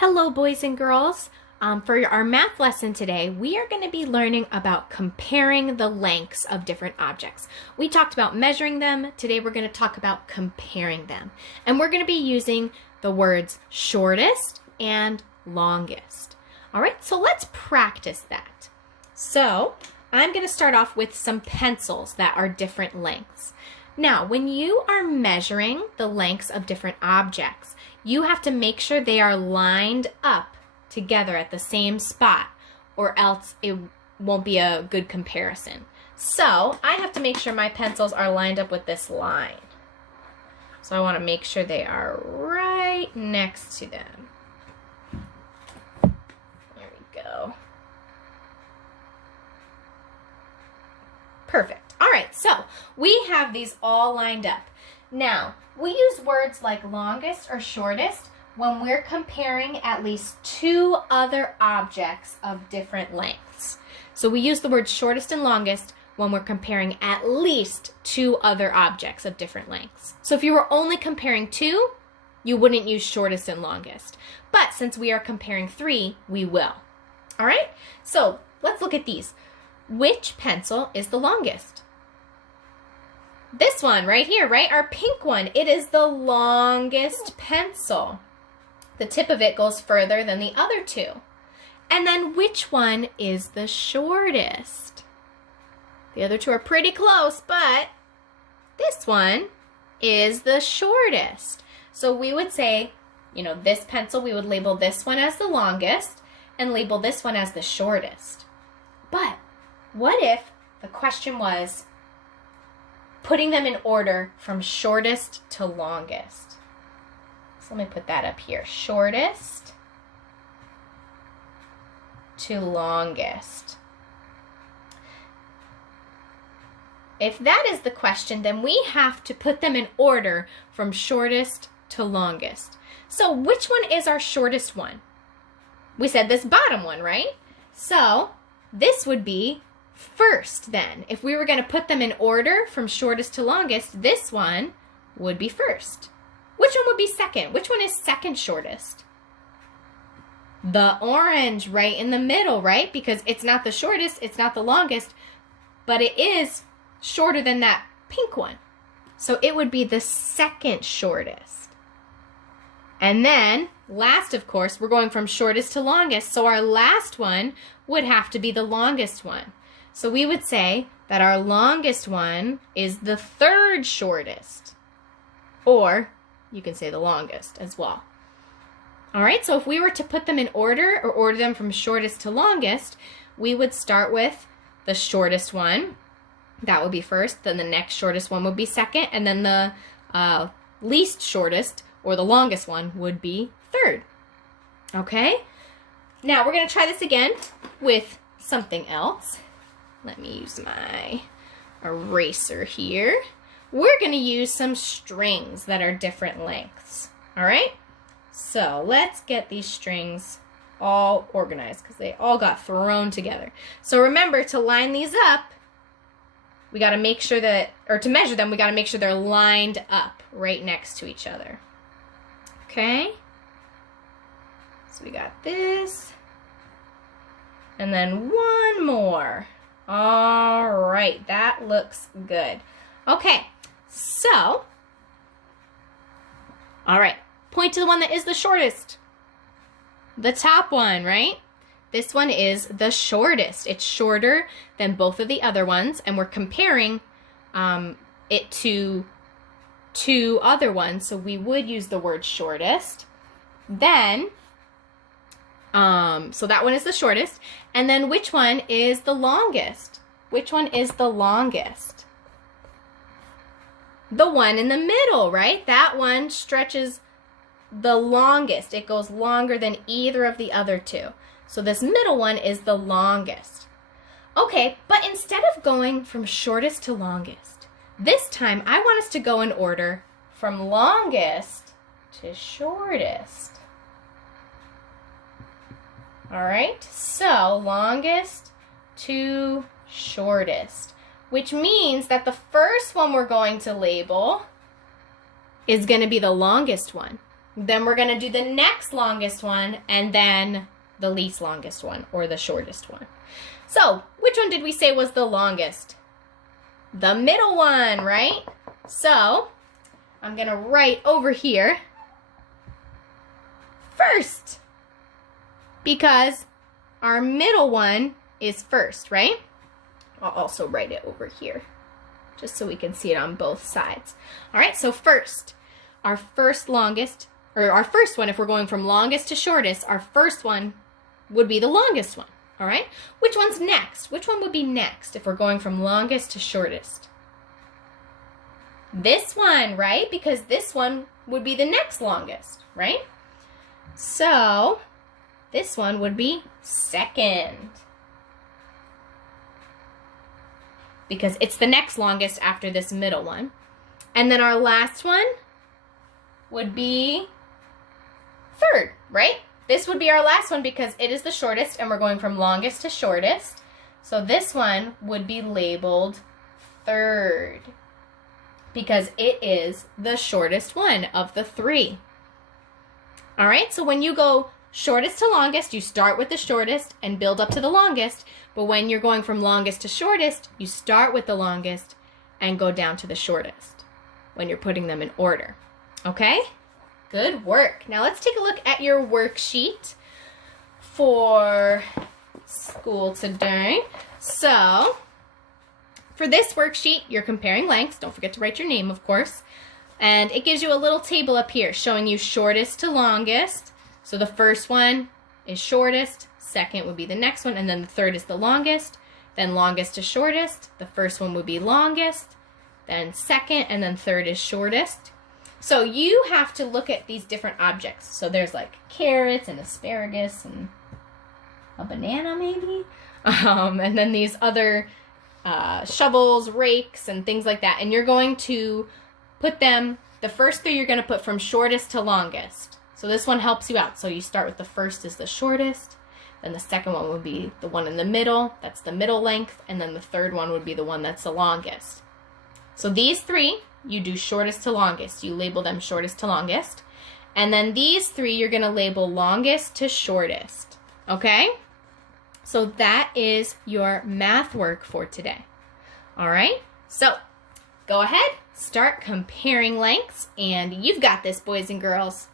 Hello, boys and girls. For our math lesson today, we are going to be learning about comparing the lengths of different objects. We talked about measuring them. Today, we're going to talk about comparing them. And we're going to be using the words shortest and longest. All right, so let's practice that. So I'm going to start off with some pencils that are different lengths. Now, when you are measuring the lengths of different objects, you have to make sure they are lined up together at the same spot, or else it won't be a good comparison. So I have to make sure my pencils are lined up with this line. So I want to make sure they are right next to them. There we go. Perfect. All right, so we have these all lined up. Now, we use words like longest or shortest when we're comparing at least two other objects of different lengths. So we use the word shortest and longest when we're comparing at least two other objects of different lengths. So if you were only comparing two, you wouldn't use shortest and longest. But since we are comparing three, we will. All right? So let's look at these. Which pencil is the longest? This one right here, right? Our pink one. It is the longest pencil. The tip of it goes further than the other two. And then which one is the shortest? The other two are pretty close, but this one is the shortest. So we would say, this pencil, we would label this one as the longest and label this one as the shortest. But what if the question was putting them in order from shortest to longest? So let me put that up here. Shortest to longest. If that is the question, then we have to put them in order from shortest to longest. So which one is our shortest one? We said this bottom one, right? So this would be first then. If we were going to put them in order from shortest to longest, this one would be first. Which one would be second? Which one is second shortest? The orange right in the middle, right? Because it's not the shortest, it's not the longest, but it is shorter than that pink one. So it would be the second shortest. And then last, of course, we're going from shortest to longest, so our last one would have to be the longest one. So we would say that our longest one is the third shortest, or you can say the longest as well. All right, so if we were to put them in order or order them from shortest to longest, we would start with the shortest one. That would be first, then the next shortest one would be second, and then the least shortest or the longest one would be third. Okay? Now we're going to try this again with something else. Let me use my eraser here. We're going to use some strings that are different lengths. All right? So let's get these strings all organized because they all got thrown together. So remember, to line these up, we got to make sure that, or to measure them, we got to make sure they're lined up right next to each other. Okay? So we got this. And then one more. All right, that looks good. Okay, so, all right, point to the one that is the shortest. The top one, right? This one is the shortest. It's shorter than both of the other ones, and we're comparing it to two other ones, so we would use the word shortest. Then, so that one is the shortest. And then which one is the longest? Which one is the longest? The one in the middle, right? That one stretches the longest. It goes longer than either of the other two. So this middle one is the longest. Okay, but instead of going from shortest to longest, this time I want us to go in order from longest to shortest. All right, so longest to shortest, which means that the first one we're going to label is going to be the longest one. Then we're going to do the next longest one, and then the least longest one, or the shortest one. So, which one did we say was the longest? The middle one, right? So, I'm going to write over here first, because our middle one is first, right? I'll also write it over here, just so we can see it on both sides. All right, so first, our first longest, or our first one, if we're going from longest to shortest, our first one would be the longest one, all right? Which one's next? Which one would be next if we're going from longest to shortest? This one, right? Because this one would be the next longest, right? So, this one would be second, because it's the next longest after this middle one. And then our last one would be third, right? This would be our last one because it is the shortest and we're going from longest to shortest. So this one would be labeled third because it is the shortest one of the three. All right, so when you go shortest to longest, you start with the shortest and build up to the longest. But when you're going from longest to shortest, you start with the longest and go down to the shortest when you're putting them in order. Okay? Good work. Now let's take a look at your worksheet for school today. So, for this worksheet, you're comparing lengths. Don't forget to write your name, of course. And it gives you a little table up here showing you shortest to longest. So the first one is shortest, second would be the next one, and then the third is the longest. Then longest to shortest, the first one would be longest, then second, and then third is shortest. So you have to look at these different objects. So there's like carrots and asparagus and a banana maybe. And then these other shovels, rakes, and things like that. And you're going to put them, the first three you're going to put from shortest to longest. So this one helps you out. So you start with the first is the shortest. Then the second one would be the one in the middle. That's the middle length. And then the third one would be the one that's the longest. So these three, you do shortest to longest. You label them shortest to longest. And then these three, you're going to label longest to shortest. Okay? So that is your math work for today. All right? So go ahead, start comparing lengths, and you've got this, boys and girls.